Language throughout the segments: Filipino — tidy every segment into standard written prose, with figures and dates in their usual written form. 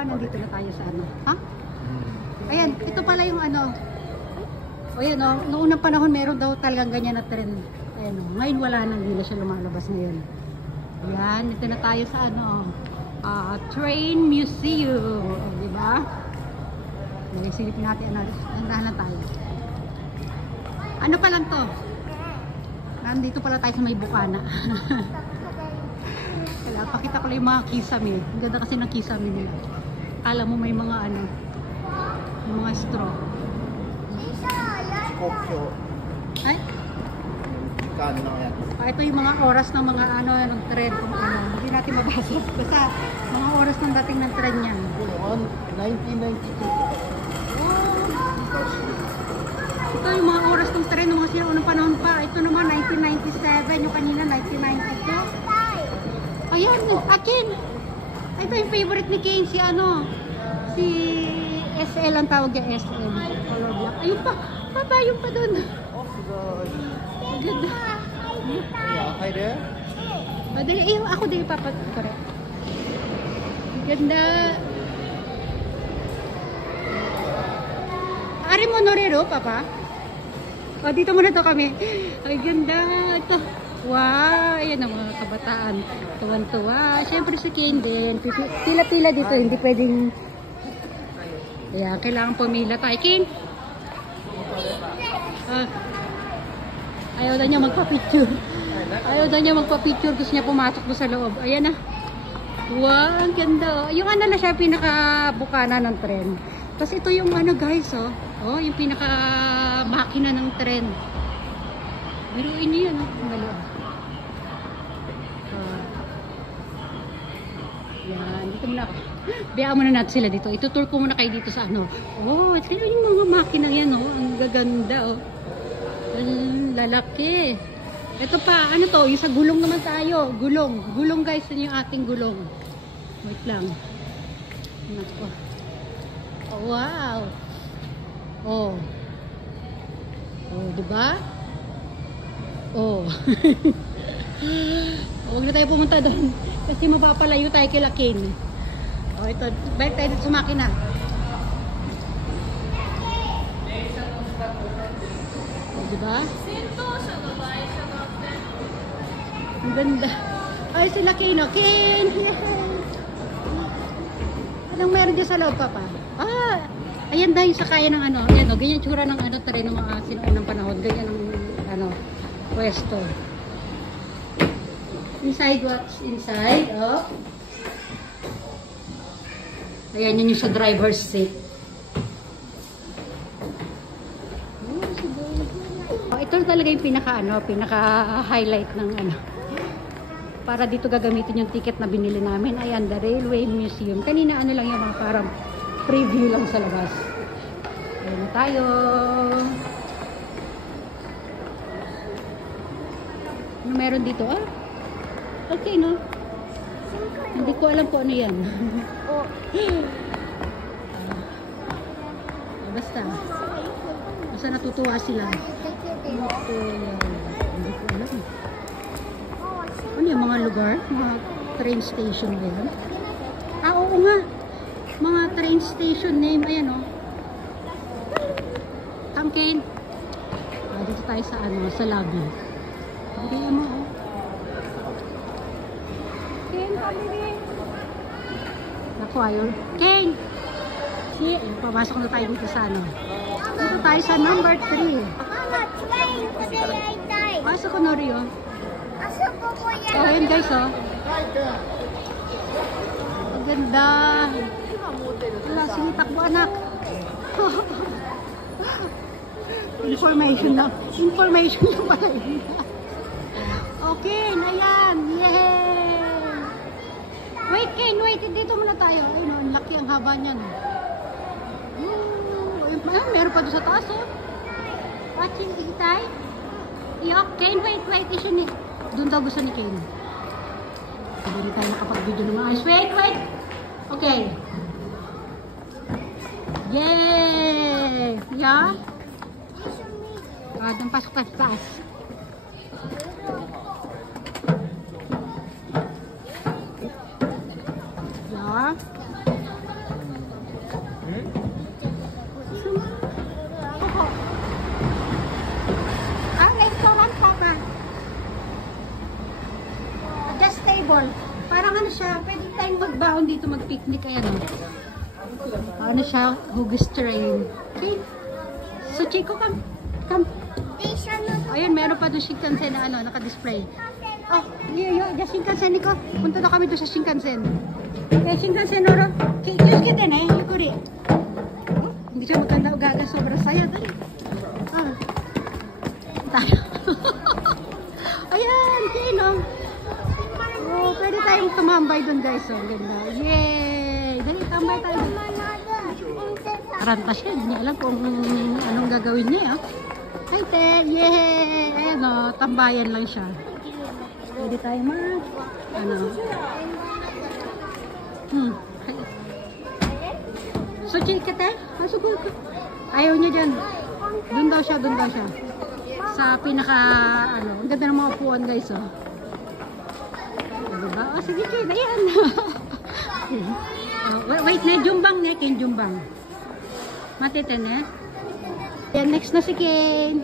ba? Nandito na tayo sa ano. Ha? Ayan, ito pala yung ano. O yan o, noong unang panahon meron daw talagang ganyan na tren. Ayan o, ngayon wala nang, hindi na siya lumalabas ngayon. Ayan, ito na tayo sa ano. Train Museum. O, diba? Silipin natin, andahan lang tayo. Ano pa lang to? Nandito pala tayo sa may Bukana. Kaya pakita ko lang yung mga kisame. Ang ganda kasi ng kisame nila. Kala mo may mga ano, yung mga straw. Kokyo. Ay? Kano na yan? Ito yung mga oras ng mga ano, ng tren. Kung ano, hindi natin mabasa. Basta mga oras ng dating ng tren yan. 1992. Ito yung mga oras ng tren ng mga unang panahon pa. Ito naman 1997, yung kanina 1992. Ayan, akin. Ito yung favorite ni Kane, si ano, si SL ang tawag niya, SL. Color black. Ayun pa, papa, yung pa dun. Oh, gosh. Ganda. Yeah, hi there. Dali, ako din papa. Correct. Ganda. Ari mo norero, papa? O, dito muna to kami. Ay, ganda. Ito. Wow, ayan ang mga kabataan. Tuwan-tuwa. Siyempre si Kane din. Pila-pila dito. Hindi pwedeng... Ayan, kailangan pumila tayo. Kane? Ayaw na niya magpa-picture. Ayaw na niya magpa-picture. Gusto niya pumasok doon sa loob. Ayan na. Wow, ang ganda. Yung ano na siya, pinaka-bukana ng tren. Tapos ito yung ano guys, oh. Oh, yung pinaka-makina ng tren. Biruin niyo yan, oh. Maliit. Yan, dito muna ako. Biyaan muna natin sila dito. Itutour ko muna kayo dito sa ano. Oh, ito yung mga makina yan, oh. Ang gaganda, oh. Ang lalaki. Ito pa, ano to? Yung sa gulong naman tayo. Gulong. Gulong guys, yun yung ating gulong. Wait lang. Nako. Oh, wow. Oh. Oh, diba? Oh. Huwag na tayo pumunta doon. Kasi mapapalayo tayo kay Lakin. Oh, ito. Balik tayo dito sa makina. Oh, diba? Ang ganda. Ay, si Lakin. Kin! Anong meron dyan sa loob, papa? Ah! Ayan dahil sa kaya ng ano. Ayan o. Ganyan tsura ng ano tayo ng mga sinuunang panahon. Ganyan ang ano, pwesto. Inside, what's inside? Oh. Ayan, yun yung sa driver's seat. Oh, ito talaga yung pinaka-highlight ng ano. Para dito gagamitin yung ticket na binili namin. Ayan, the Railway Museum. Kanina ano lang yung mga parang preview lang sa labas. Ayan na tayo. Ano meron dito? Ah? Okay, no? Hindi ko alam po ano yan. Oh. Basta. Basta natutuwa sila. Hindi ko alam. Ano yung mga lugar? Mga train station ba yan? Ah, oo nga. Mga train station name. Ayan, oh. Kane. Dito tayo sa ano, sa lobby. Hindi mo, oh. Kane, pabili. Naku, ayaw. Kane! Pamasok na tayo dito sa ano. Dito tayo sa number 3. Mama, train today I die. Pasok ko na rin, oh. Pasok ko po yan. Oh, ayan guys, oh. Ang ganda. Wala, sige, takbo anak. Information na. Information na pala yun. Okay, ayan. Yay! Wait, Kane, wait. Dito muna tayo. Ayun, ang laki ang haba niyan. Meron pa doon sa taas, oh. Watching itay. Yok, Kane, wait. Issue ni. Doon daw gusto ni Kane. Hindi tayo nakapag-video ng mga eyes. Wait. Okay. Yay! Yeah? Doon pasok pa sa taas. Yeah. siya, pwede tayong magbaon dito, mag-picnic, ayan o. Ano siya, hugis train. Okay. So, Chico, come. Ayan, meron pa doon Shinkansen na ano, naka-display. Oh, yung Shinkansen ko. Punta na kami doon sa Shinkansen. Eh, Shinkansen, Noro. Kiyos kita na, yukuri. Oh, hindi siya maganda ugaga, sobrang saya. Dali. Ah. Tayo. Ayan, Kino. Oh, pwede tayong tumambay doon, guys. Oh, ganda. Yay! Dali, tambay tayo. Taranta siya. Hindi alam kung anong gagawin niya. Hi, Ted! Yay! Ayan o, tambayan lang siya. Pwede tayo ano. So, chika, Ted? Pasok ko. Ayaw niya dyan. Doon daw siya. Sa pinaka, ang ganda ng mga upuan, guys, oh. Diba? Oh, sige, Ted. Ayan. Wait na, jumbang na, Ken, jumbang. Matiten eh. Yan, next na si Ken.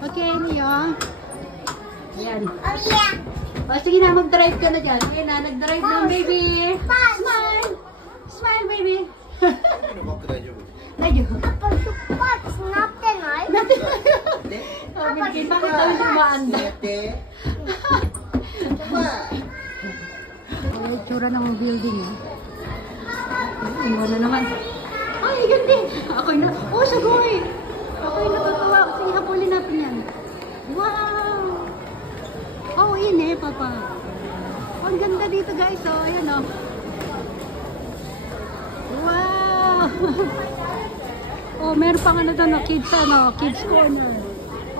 Okay, Leo. Ayan. Oh, yeah. O, sige na, mag-drive ka na dyan. Ayan na, nag-drive na, baby. Smile! Smile, baby. Medyo. What's nothing, right? Oh, Ken, bakit daw siya umaanda? O, yung tsura ng building, eh. Iwan na naman. Ay, ganda. Ako'y na. Oh, sagoy. Ako'y natutuwa. Sige, hapulin natin yan. Wow. Oh, ini, Papa. Oh, ang ganda dito, guys. Oh, ayan, oh. Wow. Oh, meron pang ano doon, kids corner.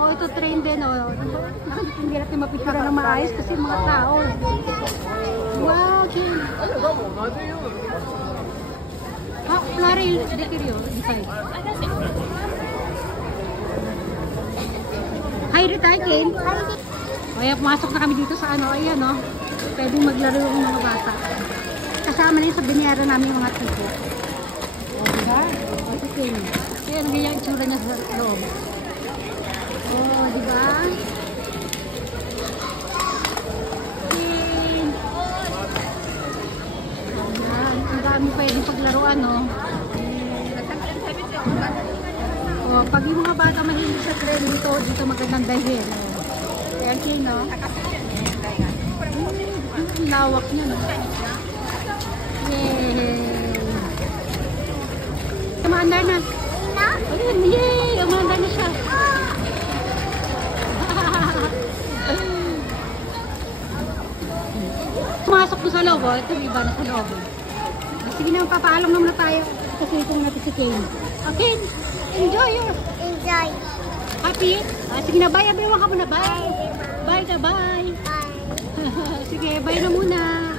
Oh, ito train din, oh. Hindi natin mapicture ng maayos kasi mga tao. Wow, kids. Ah, klaro yun. Dekiryo. Decide. Hi, Ritakin. Kaya pumasok na kami dito sa ano. Ayan, no. Pwedeng maglaro yung mga bata. Kasama na yun sa binyera namin yung mga tito. O, diba? O, sige. Ayan, ang ganyan itsura niya sa loob. O, diba? Ang dami pwedeng paglaruan, no? O, pag yung mga bata mahilig sa tren dito magandang dahil. Ayan kayo, no? Ang lawak niya, no? Yay! Umandar na. Ayun, yay! Umandar na siya. Pumasok ko sa loob, ito yung iba na sa loob. Sige na, papaalam naman na tayo. Kasi itong natin si Kane. Okay, enjoy. Happy? Sige na, bye. Abiwan ka muna, bye. Bye ka, bye. Bye. Sige, bye na muna.